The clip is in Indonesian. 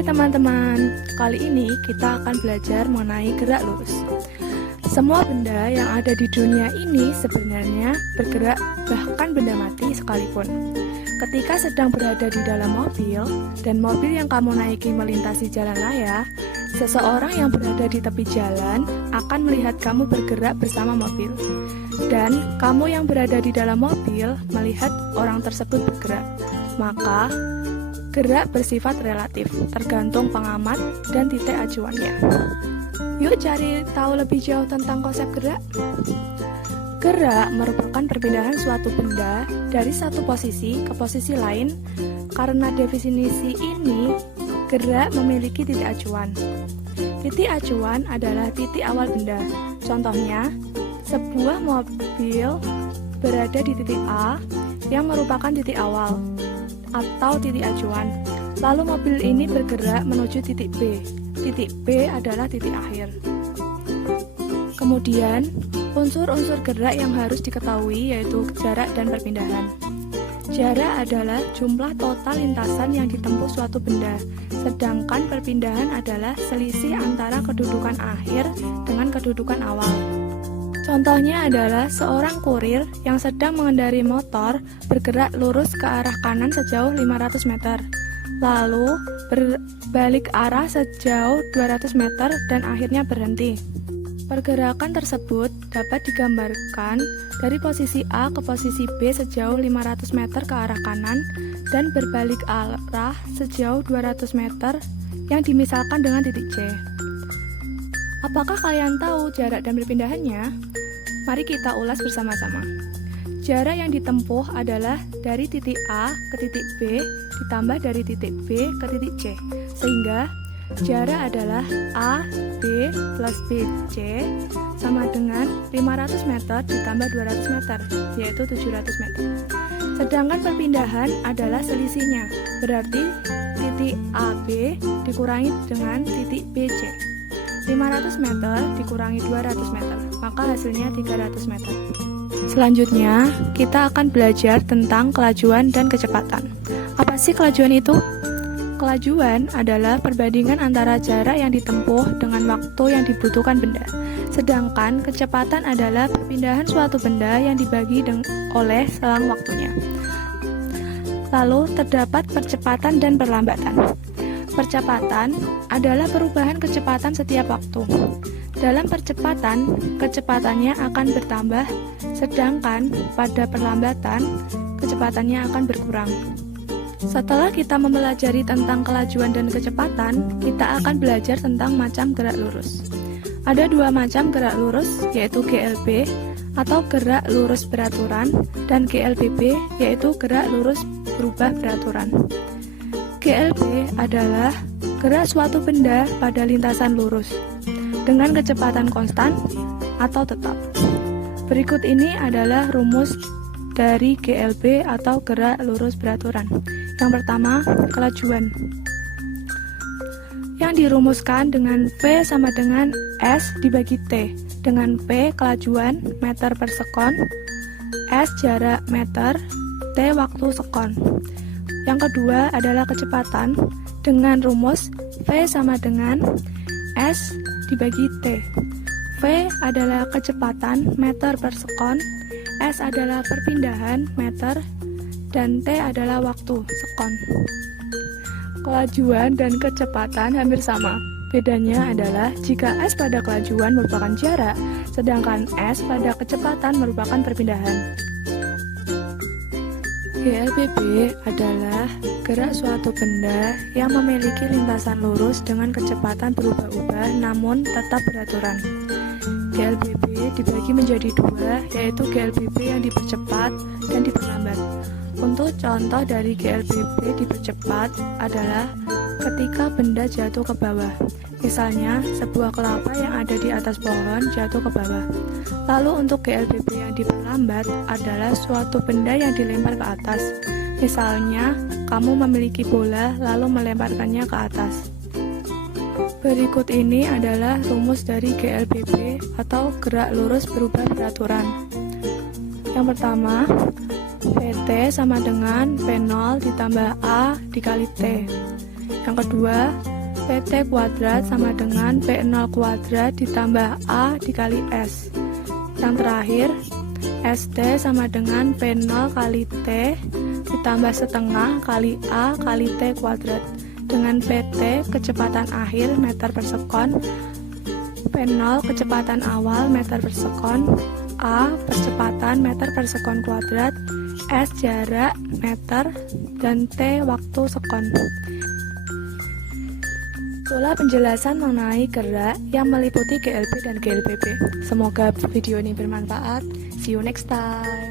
Hai teman-teman, kali ini kita akan belajar mengenai gerak lurus. Semua benda yang ada di dunia ini sebenarnya bergerak, bahkan benda mati sekalipun. Ketika sedang berada di dalam mobil, dan mobil yang kamu naiki melintasi jalan raya, seseorang yang berada di tepi jalan akan melihat kamu bergerak bersama mobil. Dan kamu yang berada di dalam mobil melihat orang tersebut bergerak. Maka, gerak bersifat relatif, tergantung pengamat dan titik acuannya. Yuk cari tahu lebih jauh tentang konsep gerak. Gerak merupakan perpindahan suatu benda dari satu posisi ke posisi lain. Karena definisi ini, gerak memiliki titik acuan. Titik acuan adalah titik awal benda. Contohnya, sebuah mobil berada di titik A yang merupakan titik awal atau titik acuan. Lalu mobil ini bergerak menuju titik B. Titik B adalah titik akhir. Kemudian, unsur-unsur gerak yang harus diketahui yaitu jarak dan perpindahan. Jarak adalah jumlah total lintasan yang ditempuh suatu benda, sedangkan perpindahan adalah selisih antara kedudukan akhir dengan kedudukan awal. Contohnya adalah seorang kurir yang sedang mengendarai motor bergerak lurus ke arah kanan sejauh 500 meter, lalu berbalik arah sejauh 200 meter dan akhirnya berhenti. Pergerakan tersebut dapat digambarkan dari posisi A ke posisi B sejauh 500 meter ke arah kanan dan berbalik arah sejauh 200 meter yang dimisalkan dengan titik C. Apakah kalian tahu jarak dan perpindahannya? Mari kita ulas bersama-sama. Jarak yang ditempuh adalah dari titik A ke titik B ditambah dari titik B ke titik C, sehingga jarak adalah A, B plus B, C sama dengan 500 meter ditambah 200 meter, yaitu 700 meter. Sedangkan perpindahan adalah selisihnya, berarti titik AB dikurangi dengan titik BC. 500 meter dikurangi 200 meter, maka hasilnya 300 meter. Selanjutnya, kita akan belajar tentang kelajuan dan kecepatan. Apa sih kelajuan itu? Kelajuan adalah perbandingan antara jarak yang ditempuh dengan waktu yang dibutuhkan benda. Sedangkan kecepatan adalah perpindahan suatu benda yang dibagi oleh selang waktunya. Lalu terdapat percepatan dan perlambatan. Percepatan adalah perubahan kecepatan setiap waktu. Dalam percepatan, kecepatannya akan bertambah, sedangkan pada perlambatan, kecepatannya akan berkurang. Setelah kita mempelajari tentang kelajuan dan kecepatan, kita akan belajar tentang macam gerak lurus. Ada dua macam gerak lurus, yaitu GLB atau gerak lurus beraturan, dan GLBB yaitu gerak lurus berubah beraturan. GLB adalah gerak suatu benda pada lintasan lurus dengan kecepatan konstan atau tetap. Berikut ini adalah rumus dari GLB atau gerak lurus beraturan. Yang pertama, kelajuan, yang dirumuskan dengan V sama dengan S dibagi T, dengan P kelajuan meter per sekon, S jarak meter, T waktu sekon. Yang kedua adalah kecepatan dengan rumus V sama dengan S dibagi T. V adalah kecepatan meter per sekon, S adalah perpindahan meter, dan T adalah waktu sekon. Kelajuan dan kecepatan hampir sama. Bedanya adalah jika S pada kelajuan merupakan jarak, sedangkan S pada kecepatan merupakan perpindahan. GLBB adalah gerak suatu benda yang memiliki lintasan lurus dengan kecepatan berubah-ubah namun tetap beraturan. GLBB dibagi menjadi dua, yaitu GLBB yang dipercepat dan diperlambat. Untuk contoh dari GLBB dipercepat adalah ketika benda jatuh ke bawah. Misalnya, sebuah kelapa yang ada di atas pohon jatuh ke bawah. Lalu untuk GLBB yang diperlambat adalah suatu benda yang dilempar ke atas. Misalnya, kamu memiliki bola lalu melemparkannya ke atas. Berikut ini adalah rumus dari GLBB atau gerak lurus berubah beraturan. Yang pertama, PT sama dengan P0 ditambah A dikali T. Yang kedua, PT kuadrat sama dengan P0 kuadrat ditambah A dikali S. Yang terakhir, ST sama dengan P0 kali T ditambah setengah kali A kali T kuadrat. Dengan PT kecepatan akhir meter per sekon, P0 kecepatan awal meter per sekon, A percepatan meter per sekon kuadrat, S jarak meter, dan T waktu sekon. Itulah penjelasan mengenai gerak yang meliputi GLB dan GLBB. Semoga video ini bermanfaat. See you next time.